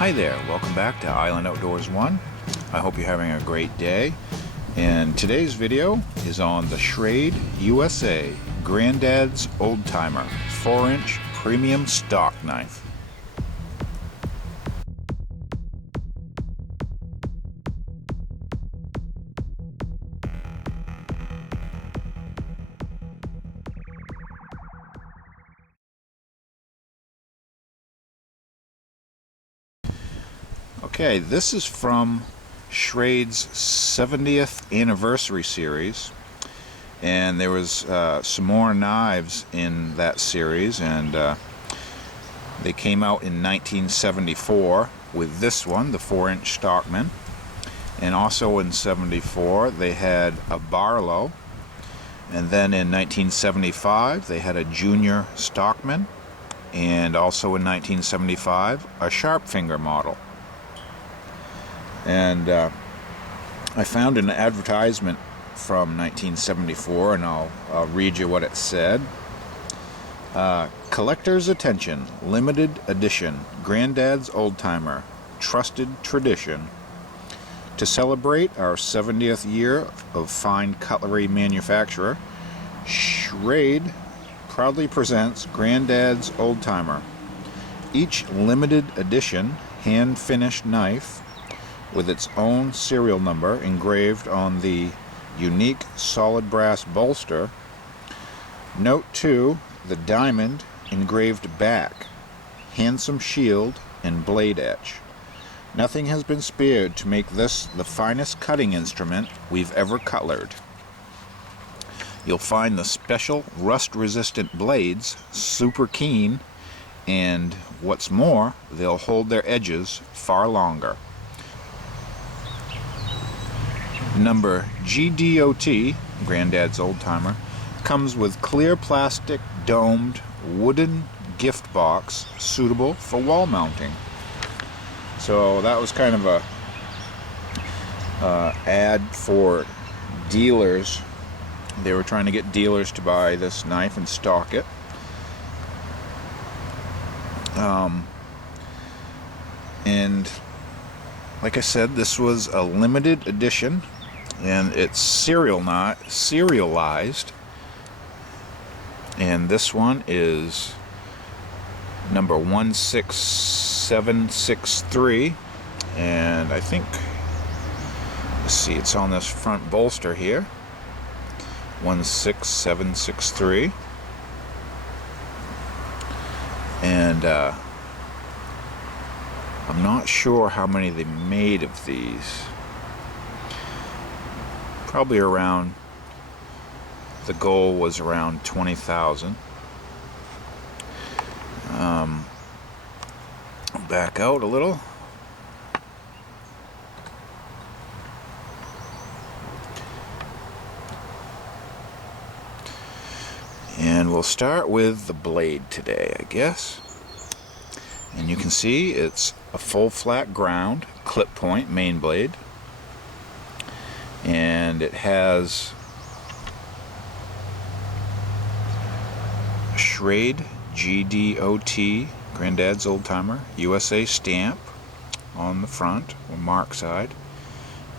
Hi there, welcome back to Island Outdoors 1. I hope you're having a great day. And today's video is on the Schrade U.S.A. Granddad's Old Timer 4-inch premium stock knife. Okay, this is from Schrade's 70th anniversary series, and there was some more knives in that series, and they came out in 1974 with this one, the 4-inch Stockman, and also in 74 they had a Barlow, and then in 1975 they had a Junior Stockman, and also in 1975 a sharp finger model. And I found an advertisement from 1974, and I'll read you what it said. Collector's attention, limited edition, Granddad's Old Timer, trusted tradition. To celebrate our 70th year of fine cutlery manufacturer, Schrade proudly presents Granddad's Old Timer. Each limited edition hand-finished knife with its own serial number engraved on the unique solid brass bolster. Note 2, the diamond engraved back, handsome shield, and blade etch. Nothing has been spared to make this the finest cutting instrument we've ever cutlered. You'll find the special rust-resistant blades super keen, and what's more, they'll hold their edges far longer. Number G.D.O.T, Granddad's Old Timer, comes with clear plastic domed wooden gift box suitable for wall mounting. So that was kind of a ad for dealers. They were trying to get dealers to buy this knife and stock it. And like I said, this was a limited edition, and it's serialized, and this one is number 16763, and I think, let's see, it's on this front bolster here, 16763, and I'm not sure how many they made of these. Probably around, the goal was around 20,000. Back out a little. And we'll start with the blade today, I guess. And you can see it's a full flat ground clip point main blade, and it has Schrade G.D.O.T, Granddad's Old Timer USA stamp on the front or mark side,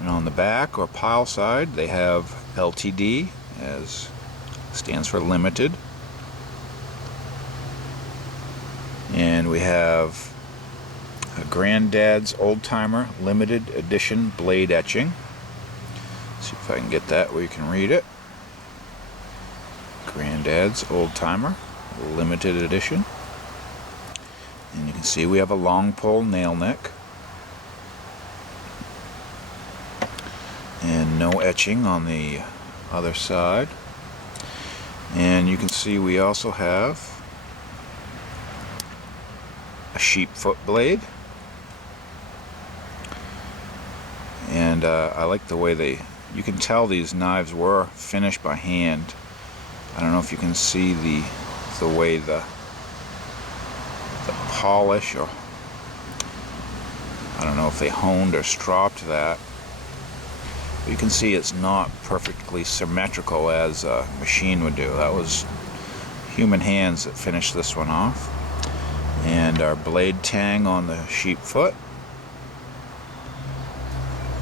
and on the back or pile side they have LTD, as stands for limited. And we have a Granddad's Old Timer limited edition blade etching. See if I can get that where you can read it. Granddad's Old Timer limited edition. And you can see we have a long pole nail neck. And no etching on the other side. And you can see we also have a sheepsfoot blade, and I like the way you can tell these knives were finished by hand. I don't know if you can see the way the polish, or I don't know if they honed or stropped that, but you can see it's not perfectly symmetrical as a machine would do. That was human hands that finished this one off. And our blade tang on the sheepsfoot.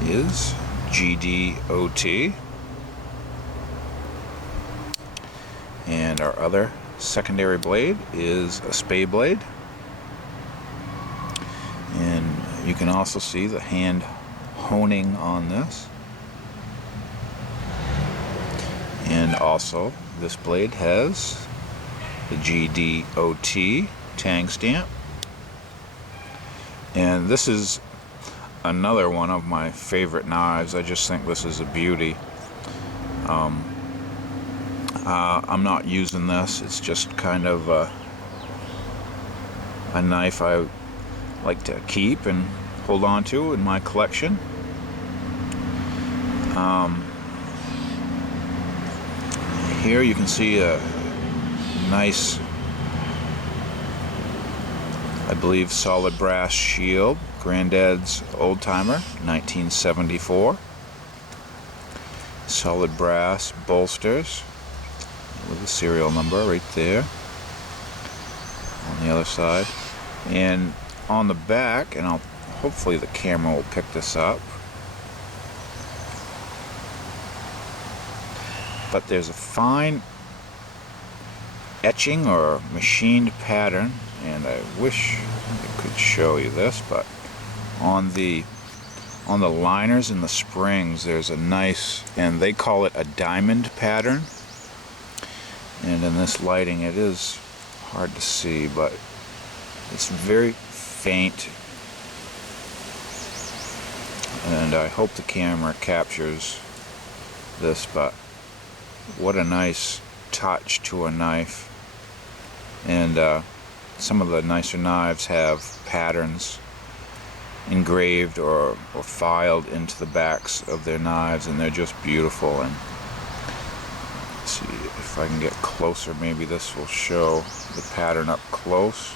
is G.D.O.T. And our other secondary blade is a spey blade. And you can also see the hand honing on this. And also, this blade has the G.D.O.T. tang stamp. And this is another one of my favorite knives. I just think this is a beauty. I'm not using this. It's just kind of a knife I like to keep and hold on to in my collection. Here you can see a nice, I believe, solid brass shield, Granddad's Old Timer, 1974. Solid brass bolsters with a serial number right there on the other side. And on the back, and hopefully the camera will pick this up, but there's a fine etching or machined pattern, and I wish I could show you this, but on the liners and the springs there's a nice, and they call it a diamond pattern, and in this lighting it is hard to see, but it's very faint, and I hope the camera captures this, but what a nice touch to a knife. And some of the nicer knives have patterns engraved or filed into the backs of their knives, and they're just beautiful. And let's see if I can get closer, maybe this will show the pattern up close.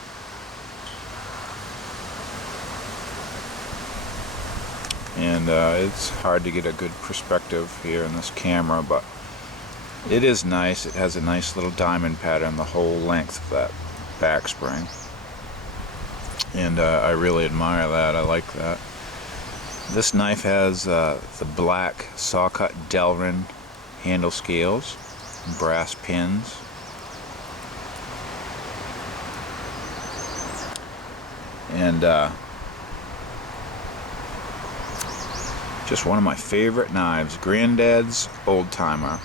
And it's hard to get a good perspective here in this camera, but it is nice. It has a nice little diamond pattern the whole length of that back spring, and I really admire that. I like that. This knife has the black saw-cut Delrin handle scales, brass pins, and just one of my favorite knives, Granddad's Old Timer.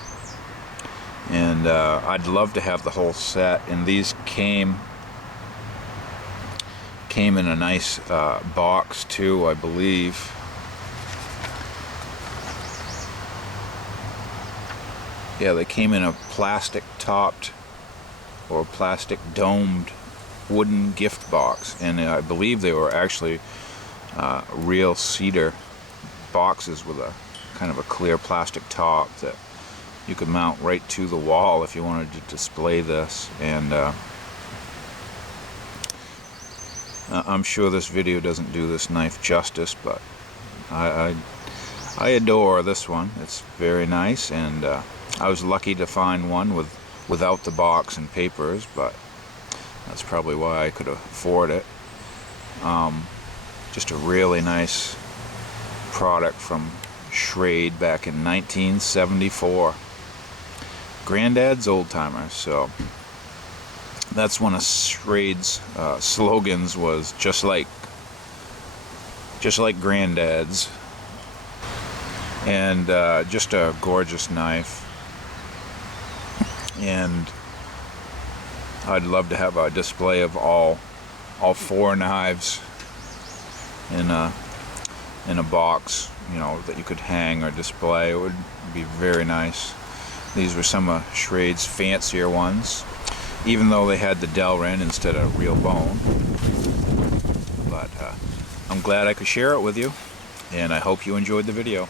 And I'd love to have the whole set, and these came in a nice box too, I believe. Yeah, they came in a plastic topped or plastic domed wooden gift box, and I believe they were actually real cedar boxes with a kind of a clear plastic top that you could mount right to the wall if you wanted to display this. And I'm sure this video doesn't do this knife justice, but I adore this one. It's very nice, and I was lucky to find one without the box and papers, but that's probably why I could afford it. Just a really nice product from Schrade back in 1974. Granddad's Old Timers. So that's one of Schrade's slogans, was just like Granddad's. And just a gorgeous knife, and I'd love to have a display of all four knives in a box, you know, that you could hang or display. It would be very nice. These were some of Schrade's fancier ones, even though they had the Delrin instead of real bone. But I'm glad I could share it with you, and I hope you enjoyed the video.